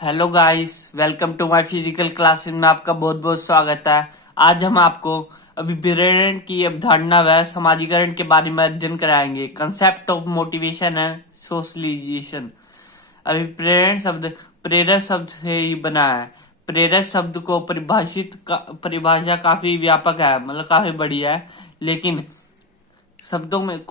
Hello guys, welcome to my physical classes में आपका बहुत बहुत स्वागत है। आज हम आपको अभिप्रेरण की अवधारणा व समाजीकरण के बारे में अध्ययन कराएंगे। Concept of motivation and socialisation. अभिप्रेरण शब्द प्रेरक शब्द से ही बना है। प्रेरक शब्द को परिभाषा काफी व्यापक है, मतलब काफी बड़ी है। लेकिन शब्दों में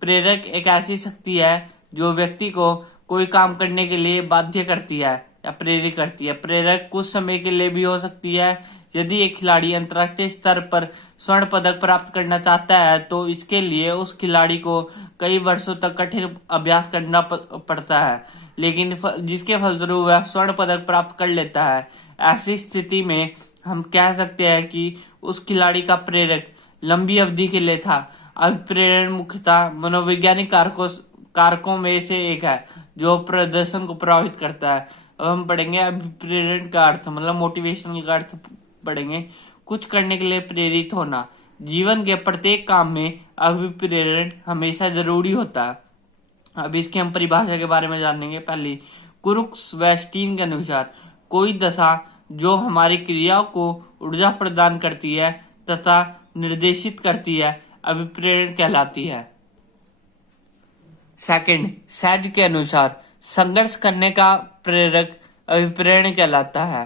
प्रेरक एक ऐसी शक्ति है जो व्यक्ति को कोई काम करने के लिए बाध्य करती है या प्रेरित करती है। प्रेरक कुछ समय के लिए भी हो सकती है। यदि एक खिलाड़ी अंतर्राष्ट्रीय स्तर पर स्वर्ण पदक प्राप्त करना चाहता है तो इसके लिए उस खिलाड़ी को कई वर्षों तक कठिन अभ्यास करना पड़ता है, लेकिन जिसके फलस्वरूप वह स्वर्ण पदक प्राप्त कर लेता है। ऐसी स्थिति में हम कह सकते हैं कि उस खिलाड़ी का प्रेरक लंबी अवधि के लिए था। अभिप्रेरण मुख्यतः मनोवैज्ञानिक कारकों में से एक है जो प्रदर्शन को प्रभावित करता है। अब हम पढ़ेंगे अभिप्रेरण का अर्थ, मतलब मोटिवेशन का अर्थ पढ़ेंगे। कुछ करने के लिए प्रेरित होना। जीवन के प्रत्येक काम में अभिप्रेरण हमेशा जरूरी होता है। अब इसकी हम परिभाषा के बारे में जानेंगे। पहली, क्रुक्स वेस्टीन के अनुसार कोई दशा जो हमारी क्रियाओं को ऊर्जा प्रदान करती है तथा निर्देशित करती है अभिप्रेरण कहलाती है। सेकंड, सैज के अनुसार संघर्ष करने का प्रेरक अभिप्रेरण कहलाता है।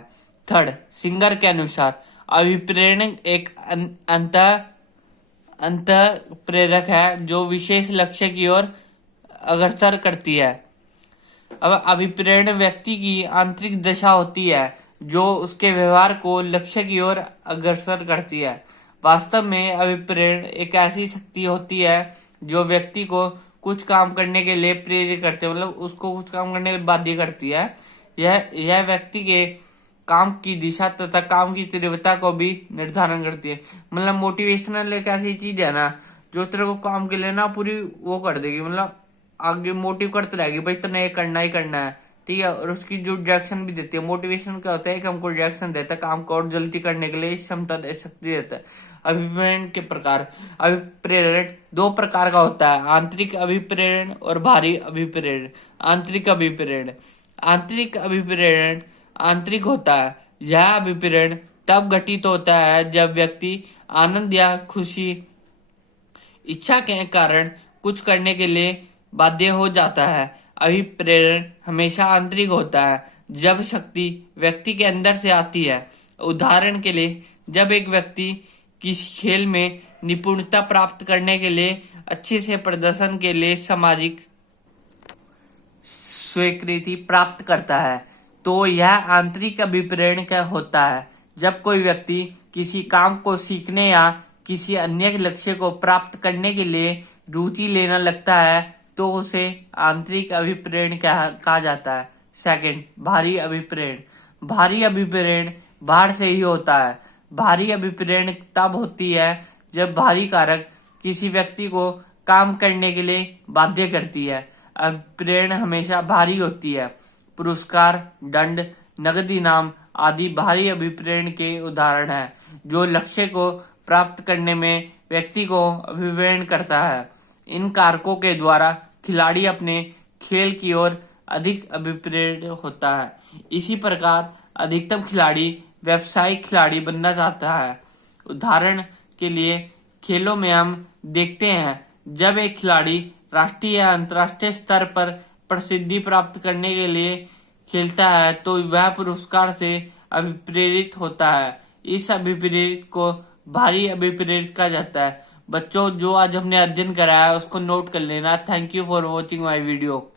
थर्ड, सिंगर के अनुसार अभिप्रेरण एक अंत प्रेरक है जो विशेष लक्ष्य की ओर अग्रसर करती है। अब अभिप्रेरण व्यक्ति की आंतरिक दशा होती है जो उसके व्यवहार को लक्ष्य की ओर अग्रसर करती है। वास्तव में अभिप्रेरण एक ऐसी शक्ति होती है जो व्यक्ति को कुछ काम करने के लिए प्रेरित करती है, मतलब उसको कुछ काम करने के लिए बाध्य करती है। यह व्यक्ति के काम की दिशा तथा काम की तीव्रता को भी निर्धारण करती है। मतलब मोटिवेशनल एक ऐसी चीज है ना जो तेरे को काम के लिए ना पूरी वो कर देगी, मतलब आगे मोटिव करते रहेगी, भाई तूने ये करना ही करना है, ठीक है। और उसकी जो डायरेक्शन भी देती है। मोटिवेशन क्या होता है कि हमको डायरेक्शन देता है, काम को और जल्दी करने के लिए क्षमता शक्ति देता है। अभिप्रेरण के प्रकार। अभिप्रेरण दो प्रकार का होता है, आंतरिक अभिप्रेरण और बाहरी अभिप्रेरण। आंतरिक अभिप्रेरण आंतरिक होता है। यह अभिप्रेरण तब घटित होता है जब व्यक्ति आनंद या खुशी इच्छा के कारण कुछ करने के लिए बाध्य हो जाता है। अभिप्रेरण हमेशा आंतरिक होता है जब शक्ति व्यक्ति के अंदर से आती है। उदाहरण के लिए, जब एक व्यक्ति किसी खेल में निपुणता प्राप्त करने के लिए अच्छे से प्रदर्शन के लिए सामाजिक स्वीकृति प्राप्त करता है तो यह आंतरिक अभिप्रेरण का होता है। जब कोई व्यक्ति किसी काम को सीखने या किसी अन्य लक्ष्य को प्राप्त करने के लिए रुचि लेना लगता है तो उसे आंतरिक अभिप्रेरण कहा जाता है। सेकंड, भारी अभिप्रेरण। भारी अभिप्रेरण बाहर से ही होता है। भारी अभिप्रेरण तब होती है जब भारी कारक किसी व्यक्ति को काम करने के लिए बाध्य करती है। अभिप्रेरण हमेशा भारी होती है। पुरस्कार, दंड, नगद इनाम आदि भारी अभिप्रेरण के उदाहरण हैं जो लक्ष्य को प्राप्त करने में व्यक्ति को अभिप्रेरण करता है। इन कारकों के द्वारा खिलाड़ी अपने खेल की ओर अधिक अभिप्रेरित होता है। इसी प्रकार अधिकतम खिलाड़ी व्यावसायिक खिलाड़ी बनना चाहता है। उदाहरण के लिए खेलों में हम देखते हैं जब एक खिलाड़ी राष्ट्रीय या अंतर्राष्ट्रीय स्तर पर प्रसिद्धि प्राप्त करने के लिए खेलता है तो वह पुरस्कार से अभिप्रेरित होता है। इस अभिप्रेरित को भारी अभिप्रेरित कहा जाता है। बच्चों, जो आज हमने अध्ययन कराया है उसको नोट कर लेना। Thank you for watching my video.